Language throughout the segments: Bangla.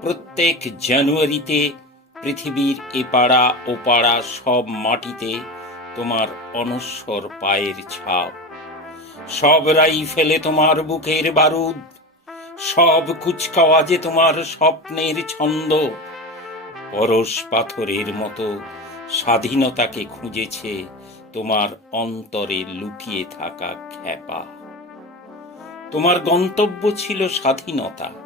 প্রত্যেক জানুয়ারিতে পৃথিবীর এপাড়া ওপাড়া সব মাটিতে তোমার অনস্বর পায়ের ছাপ। সব রাইফেলে তোমার বুকের বারুদ। সব কুচকাওয়াজে তোমার স্বপ্নের ছন্দ। পরশ পাথরের মতো স্বাধীনতাকে খুঁজেছে তোমার অন্তরে লুকিয়ে থাকা খ্যাপা। তোমার গন্তব্য ছিল স্বাধীনতা।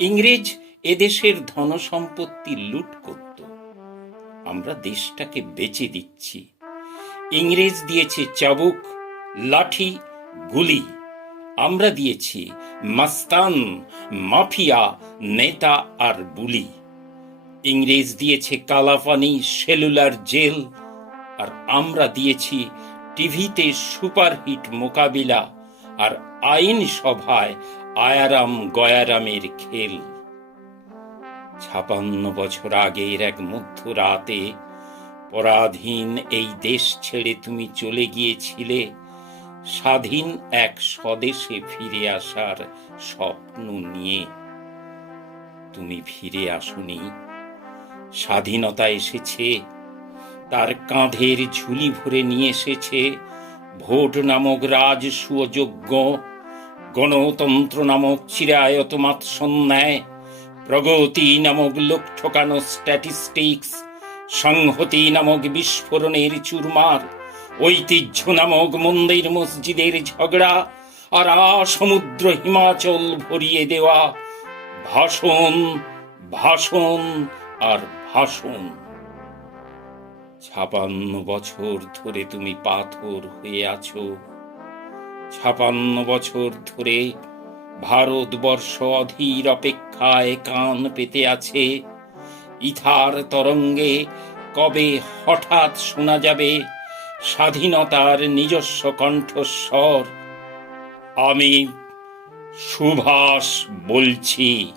ইংরেজ এদেশের ধনসম্পত্তি লুট করত। আমরা দেশটাকে বেচে দিচ্ছি। ইংরেজ দিয়েছে চাবুক, লাঠি, গুলি। আমরা দিয়েছি মাস্তান, মাফিয়া, নেতা আর বুলি। ইংরেজ দিয়েছে কালাপানি সেলুলার জেল। আর আমরা দিয়েছি টিভিতে সুপারহিট মোকাবিলা। আর আইন সভায় আয়ারাম গয়ারামের খেল। ছাপান্ন বছর আগের এক মধ্যরাতে পরাধীন এই দেশ ছেড়ে তুমি চলে গিয়েছিলে, স্বাধীন এক স্বদেশে ফিরে আসার স্বপ্ন নিয়ে। তুমি ফিরে আসনি, স্বাধীনতা এসেছে, তার কাঁধের ঝুলি ভরে নিয়ে এসেছে ভোট নামক রাজ সুযোগ্য। গণতন্ত্র নামক চিরায়ত সন্ন্যায়। প্রগতি নামক লোক ঠকানো স্ট্যাটিস্টিক্স সংহতি নামক বিস্ফোরণের চুরমার। ঐতিহ্য নামক মন্দির মসজিদের ঝগড়া। আর সমুদ্র হিমাচল ভরিয়ে দেওয়া। ভাষণ ভাষণ আর ভাষণ। ছাপান্ন বছর ধরে তুমি পাথর হয়ে আছো। ছাপান্ন বছর ধরে ভারতবর্ষ অধীর অপেক্ষায় কান পেতে আছে। ইথার তরঙ্গে কবে হঠাৎ শোনা যাবে স্বাধীনতার নিজস্ব কণ্ঠস্বর? আমি সুভাষ বলছি।